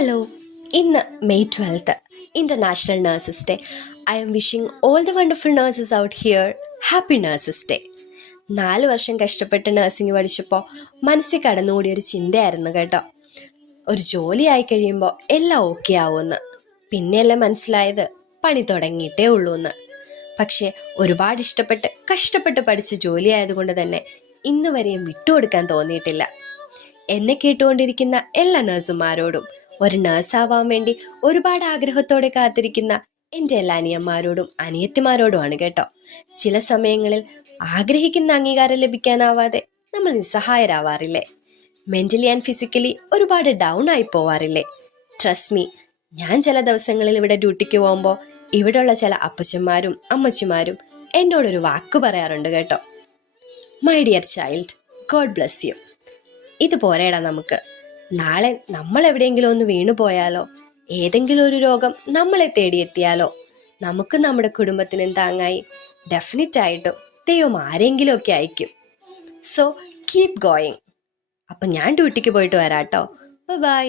Hello, ഇന്ന് May 12th international nurses day. I M wishing all the wonderful nurses out here happy nurses day. 4 വർഷം കഷ്ടപ്പെട്ട് nursing പഠിച്ചപ്പോൾ മനസ്സിൽ കടന്നുകൂടിയൊരു ചിന്തയായിരുന്നു കേട്ടോ. ഒരു ജോലി ആയി കഴിയുമ്പോൾ എല്ലാം ഓക്കെ ആവുമെന്ന്. പിന്നെയല്ലേ മനസ്സിലായത് പണി തുടങ്ങിയിട്ടേ ഉള്ളൂ എന്ന്. പക്ഷേ ഒരുപാട് ഇഷ്ടപ്പെട്ട് കഷ്ടപ്പെട്ട് പഠിച്ച ജോലി ആയതുകൊണ്ട് തന്നെ ഇന്ന് വരെയും വിട്ടുകൊടുക്കാൻ തോന്നിയിട്ടില്ല. എന്നെ കേട്ടുകൊണ്ടിരിക്കുന്ന എല്ലാ നഴ്സുമാരോടും, ഒരു നഴ്സാവാൻ വേണ്ടി ഒരുപാട് ആഗ്രഹത്തോടെ കാത്തിരിക്കുന്ന എൻ്റെ എല്ലാ അനിയന്മാരോടും അനിയത്തിമാരോടുമാണ് കേട്ടോ. ചില സമയങ്ങളിൽ ആഗ്രഹിക്കുന്ന അംഗീകാരം ലഭിക്കാനാവാതെ നമ്മൾ നിസ്സഹായരാവാറില്ലേ? മെൻ്റലി ആൻഡ് ഫിസിക്കലി ഒരുപാട് ഡൗൺ ആയി പോവാറില്ലേ? ട്രസ്റ്റ് മീ, ഞാൻ ചില ദിവസങ്ങളിൽ ഇവിടെ ഡ്യൂട്ടിക്ക് പോകുമ്പോൾ ഇവിടെയുള്ള ചില അപ്പച്ചന്മാരും അമ്മച്ചിമാരും എന്നോടൊരു വാക്ക് പറയാറുണ്ട് കേട്ടോ. My dear child, God bless you. ഇത് പോരേടാ നമുക്ക്. നാളെ നമ്മൾ എവിടെയെങ്കിലും ഒന്ന് വീണു പോയാലോ, ഏതെങ്കിലും ഒരു രോഗം നമ്മളെ തേടിയെത്തിയാലോ, നമുക്ക് നമ്മുടെ കുടുംബത്തിനും താങ്ങായി ഡെഫിനറ്റായിട്ടും ദൈവം ആരെങ്കിലുമൊക്കെ അയക്കും. So keep going. അപ്പം ഞാൻ ഡ്യൂട്ടിക്ക് പോയിട്ട് വരാട്ടോ. ബൈ.